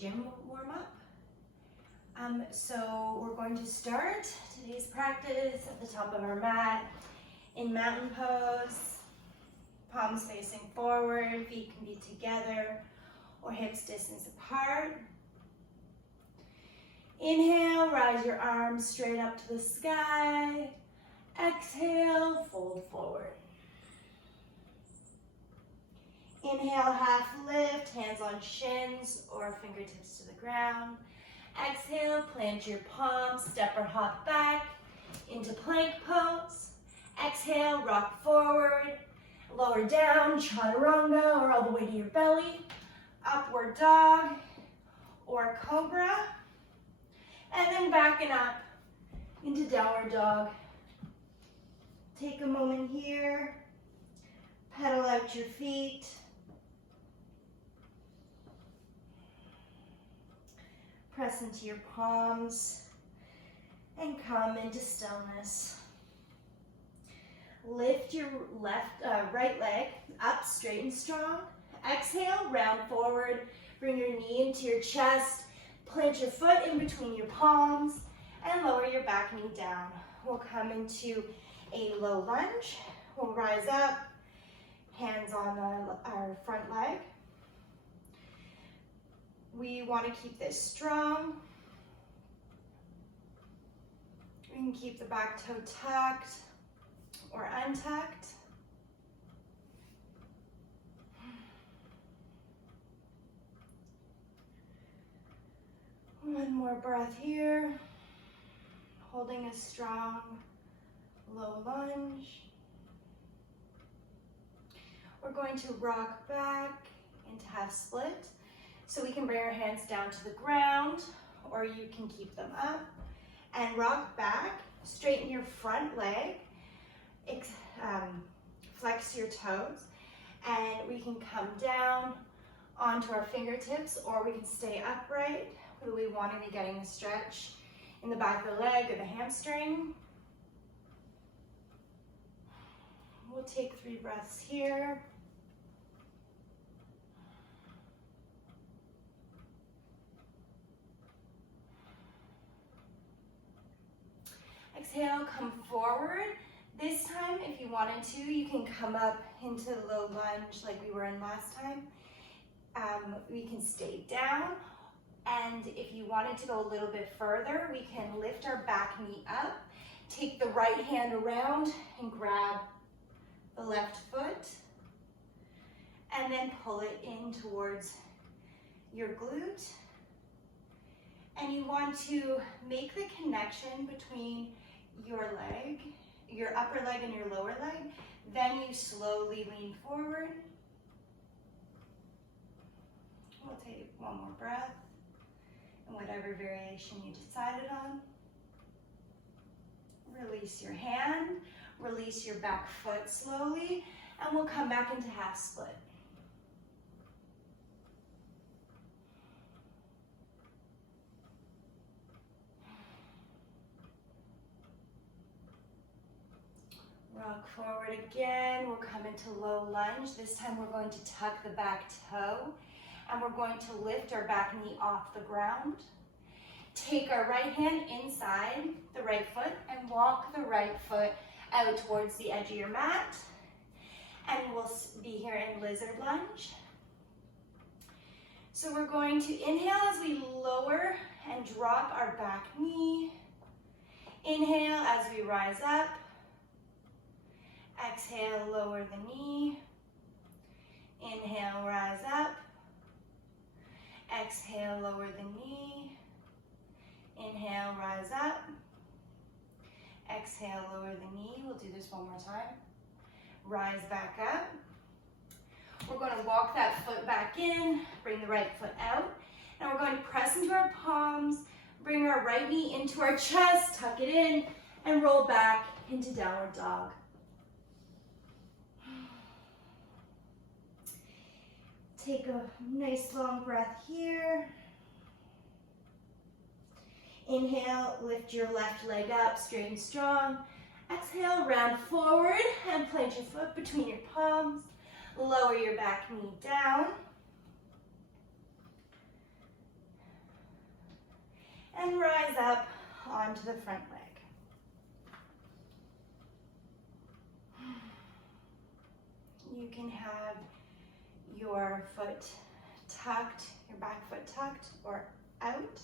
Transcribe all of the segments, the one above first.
gym warm-up. So we're going to start today's practice at the top of our mat in mountain pose, palms facing forward, feet can be together or hips distance apart. Inhale, rise your arms straight up to the sky. Exhale, fold forward. Inhale, half lift, hands on shins or fingertips to the ground. Exhale, plant your palms, step or hop back into plank pose. Exhale, rock forward, lower down, chaturanga or all the way to your belly. Upward dog or cobra. And then backing up into downward dog. Take a moment here, pedal out your feet. Press into your palms and come into stillness. Lift your right leg up straight and strong. Exhale, round forward. Bring your knee into your chest. Plant your foot in between your palms and lower your back knee down. We'll come into a low lunge. We'll rise up, hands on our front leg. We want to keep this strong. We can keep the back toe tucked or untucked. One more breath here. Holding a strong low lunge. We're going to rock back into half split. So we can bring our hands down to the ground, or you can keep them up. And rock back, straighten your front leg, flex your toes, and we can come down onto our fingertips, or we can stay upright. Whether we want to be getting a stretch in the back of the leg or the hamstring. We'll take 3 breaths here. Exhale, come forward. This time, if you wanted to, you can come up into low lunge like we were in last time. We can stay down. And if you wanted to go a little bit further, we can lift our back knee up, take the right hand around and grab the left foot, and then pull it in towards your glute. And you want to make the connection between your leg, your upper leg and your lower leg. Then you slowly lean forward. We'll take one more breath. Whatever variation you decided on. Release your hand, release your back foot slowly, and we'll come back into half split. Rock forward again, we'll come into low lunge. This time we're going to tuck the back toe. And we're going to lift our back knee off the ground. Take our right hand inside the right foot and walk the right foot out towards the edge of your mat. And we'll be here in lizard lunge. So we're going to inhale as we lower and drop our back knee. Inhale as we rise up. Exhale, lower the knee. Inhale, rise up. Exhale, lower the knee. Inhale, rise up. Exhale, lower the knee. We'll do this one more time. Rise back up. We're going to walk that foot back in, bring the right foot out. Now we're going to press into our palms, bring our right knee into our chest, tuck it in, and roll back into downward dog. Take a nice long breath here. Inhale, lift your left leg up, straight and strong. Exhale, round forward and plant your foot between your palms. Lower your back knee down. and rise up onto the front leg. You can have your foot tucked, your back foot tucked or out.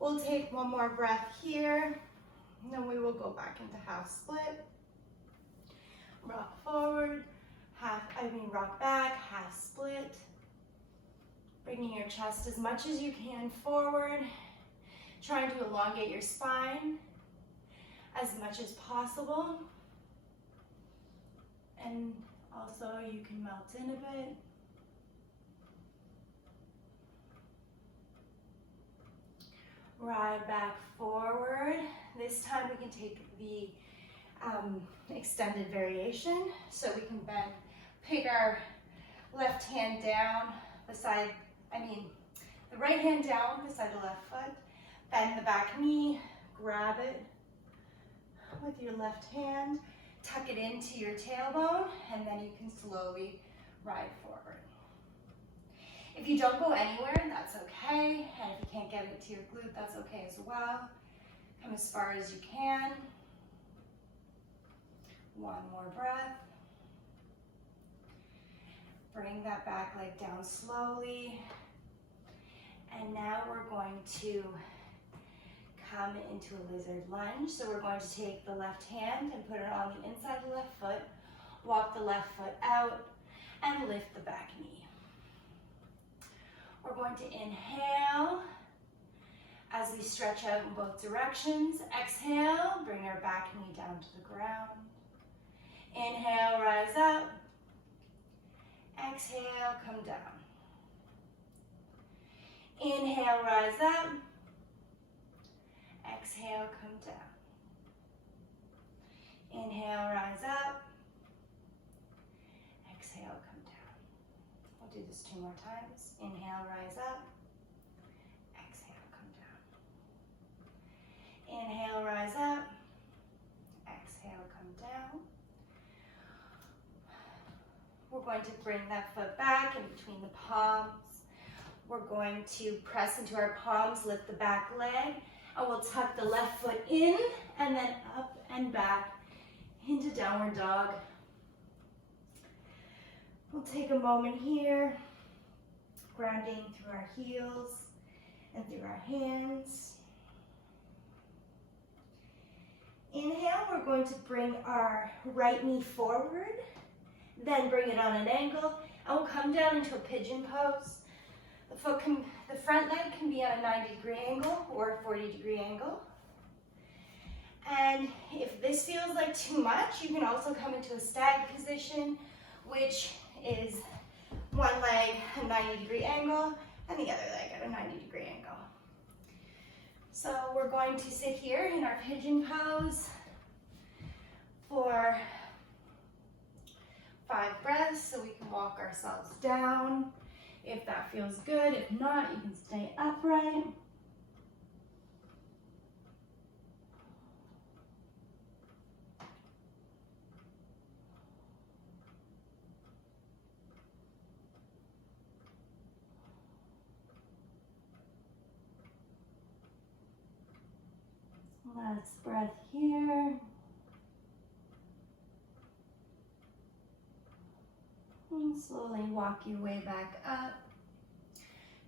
We'll take one more breath here, and then we will go back into half split. Rock forward, rock back, half split. Bringing your chest as much as you can forward, trying to elongate your spine as much as possible. And also you can melt in a bit. Ride back forward. This time we can take the extended variation. So we can bend, pick our left hand down beside, the right hand down beside the left foot. Bend the back knee, grab it with your left hand, tuck it into your tailbone, and then you can slowly ride forward. If you don't go anywhere, that's okay. And if you can't get it to your glute, that's okay as well. Come as far as you can. One more breath. Bring that back leg down slowly. And now we're going to come into a lizard lunge. So we're going to take the left hand and put it on the inside of the left foot, walk the left foot out, and lift the back knee. We're going to inhale as we stretch out in both directions. Exhale, bring our back knee down to the ground. Inhale, rise up. Exhale, come down. Inhale, rise up. Exhale, come down. Inhale, rise up. Exhale, come down. We'll do this 2 more times. Inhale, rise up. Exhale, come down. Inhale, rise up. Exhale, come down. We're going to bring that foot back in between the palms. We're going to press into our palms, lift the back leg, and we'll tuck the left foot in and then up and back into downward dog. We'll take a moment here, grounding through our heels and through our hands. Inhale, we're going to bring our right knee forward, then bring it on an angle, and we'll come down into a pigeon pose. The front leg can be at a 90-degree angle or a 40-degree angle. And if this feels like too much, you can also come into a stag position, which is one leg at a 90-degree angle and the other leg at a 90-degree angle. So we're going to sit here in our pigeon pose for 5 breaths so we can walk ourselves down. If that feels good, if not, you can stay upright. Last breath here. And slowly walk your way back up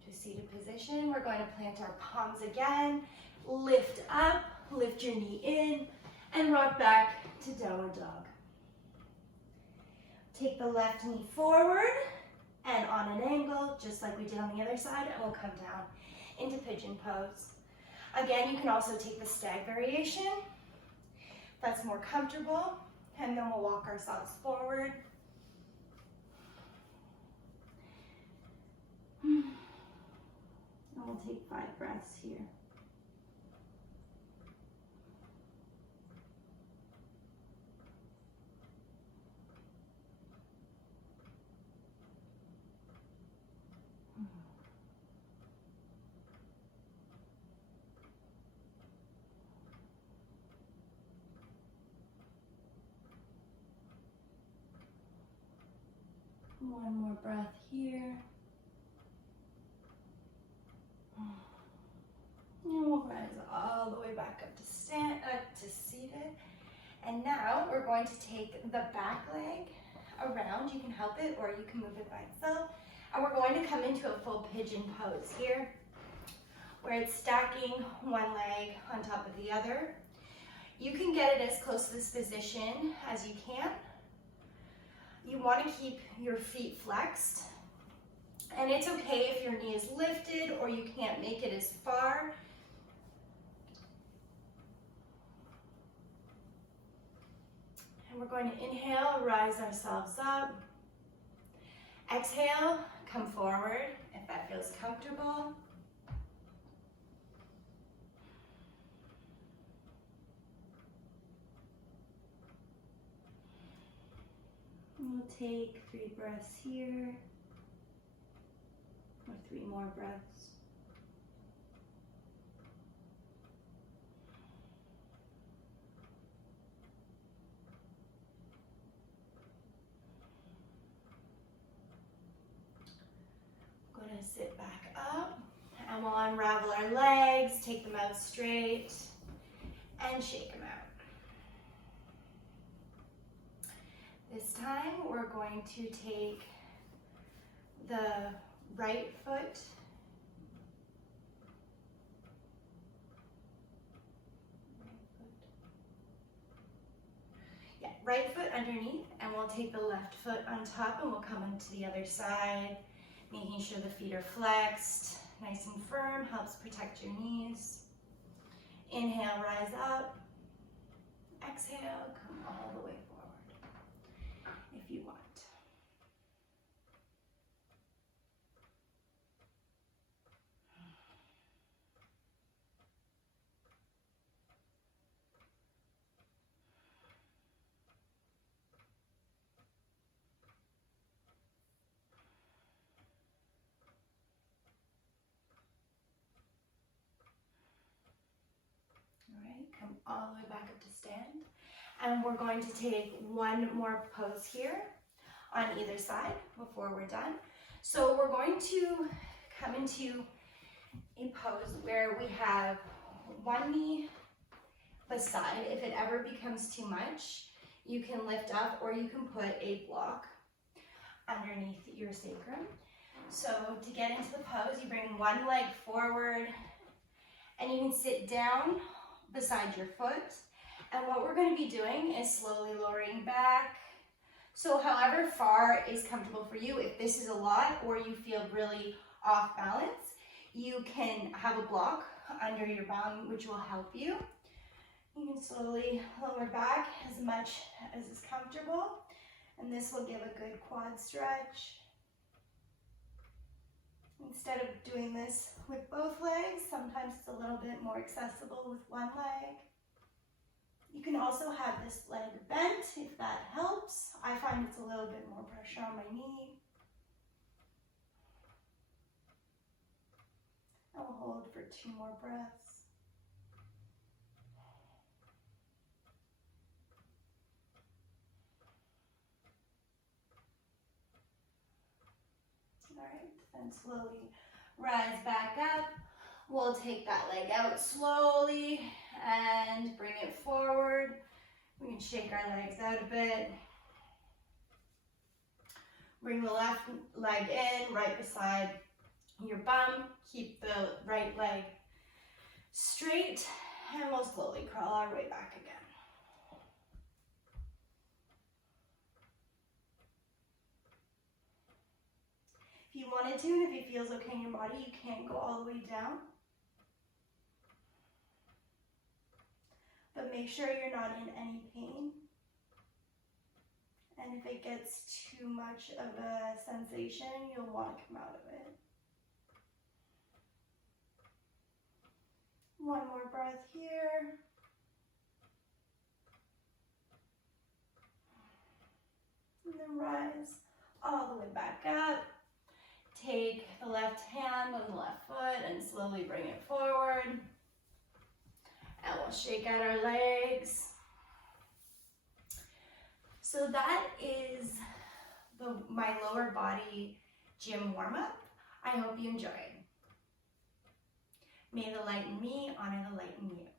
to seated position. We're going to plant our palms again. Lift up, lift your knee in, and rock back to downward dog. Take the left knee forward and on an angle, just like we did on the other side, and we'll come down into pigeon pose. Again, you can also take the stag variation. That's more comfortable. And then we'll walk ourselves forward. And we'll take 5 breaths here. One more breath here. And we'll rise all the way back up to seated. And now we're going to take the back leg around. You can help it or you can move it by itself. And we're going to come into a full pigeon pose here, where it's stacking one leg on top of the other. You can get it as close to this position as you can. You want to keep your feet flexed. And it's okay if your knee is lifted or you can't make it as far. And we're going to inhale, rise ourselves up. Exhale, come forward if that feels comfortable. We'll take 3 breaths here, or 3 more breaths. We're going to sit back up, and we'll unravel our legs, take them out straight, and shake them out. This time we're going to take the right foot underneath, and we'll take the left foot on top, and we'll come into the other side, making sure the feet are flexed, nice and firm, helps protect your knees. Inhale, rise up. Exhale, come all the way forward if you want. All right, come all the way back up to stand. And we're going to take one more pose here on either side before we're done. So we're going to come into a pose where we have one knee beside. If it ever becomes too much, you can lift up or you can put a block underneath your sacrum. So to get into the pose, you bring one leg forward and you can sit down beside your foot. And what we're going to be doing is slowly lowering back. So however far is comfortable for you, if this is a lot or you feel really off balance, you can have a block under your bum, which will help you. You can slowly lower back as much as is comfortable, and this will give a good quad stretch. Instead of doing this with both legs, sometimes it's a little bit more accessible with one leg. You can also have this leg bent if that helps. I find it's a little bit more pressure on my knee. I will hold for 2 more breaths. All right, then slowly rise back up. We'll take that leg out slowly and bring it forward. We can shake our legs out a bit. Bring the left leg in, right beside your bum. Keep the right leg straight, and we'll slowly crawl our way back again. If you wanted to, and if it feels okay in your body, you can go all the way down. But make sure you're not in any pain. And if it gets too much of a sensation, you'll want to come out of it. One more breath here. And then rise all the way back up. Take the left hand on the left foot and slowly bring it forward. And we'll shake out our legs. So that is my lower body gym warm-up. I hope you enjoyed. May the light in me honor the light in you.